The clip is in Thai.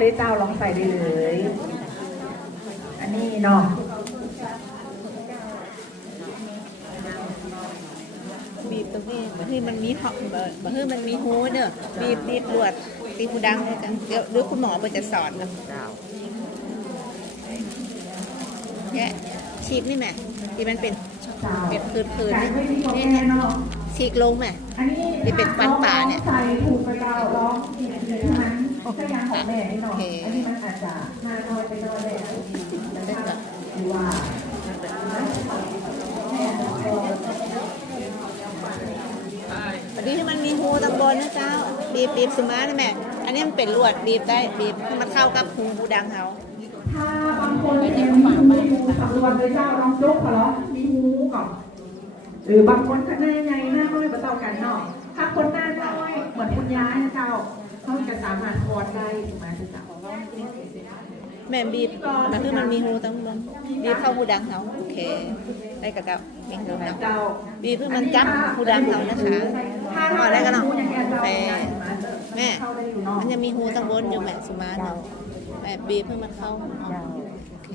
เลยเจ้าลองใส่ได้เลย อันนี้เนาะบีบตรงนี้บางทีมันมีเหาะบางทีมันมีหูเนอะบีบบีบลวดตีหูดังเลยจ้ะเดี๋ยวหรือคุณหมอเปิดจะสอนนะแกะฉีกนี่แม่ที่มันเป็นเจ้าเป็นคืนคืนแต่นี่ไม่มีของนี่แม่เนาะฉีกลงแม่อันนี้ที่เป็นฟันป่าเนี่ยใส่ถูกไปเจ้าร้องอีกทีมันก็ยังของ แม่นี่เนอเคอันนี้มันอาจจะมานอยไปหน้อยเลยมันได้กับว่าอันนี้ที่มันมีหูตางบนนะเจ้า บีบบีบสมาร์ทแม่ อันนี้มันเป็นลวดบีบได้บีบมันเข้ากับหูหูดังเขาถ้าบางคนเนี่มีหูสำรวจเลยเจ้าลองยกเขาเหรอมีหูก่อนหรือบางคนก็หน้าใหญ่หน้าน้อยมาเท่ากันเนาะถ้าคน เหมือนคุณยานเจ้าเขาจะสามารถคอดได้ถูกไหมเจ้าแม่บีบมันคือมันมีหูตางบนบีบเข้าหูดังเขาโอเคได้กับเจ้ามีหูดังบีบเพื่อมันจับหูดังเขานะคะถ้าพอได้กันเนาะหูอแม่แม่เข้าได้อยู่เนาะมันจะมีหูตางบนอยู่แม่สุมาเนาะแม่บีบเพื่อมันเข้าโอเค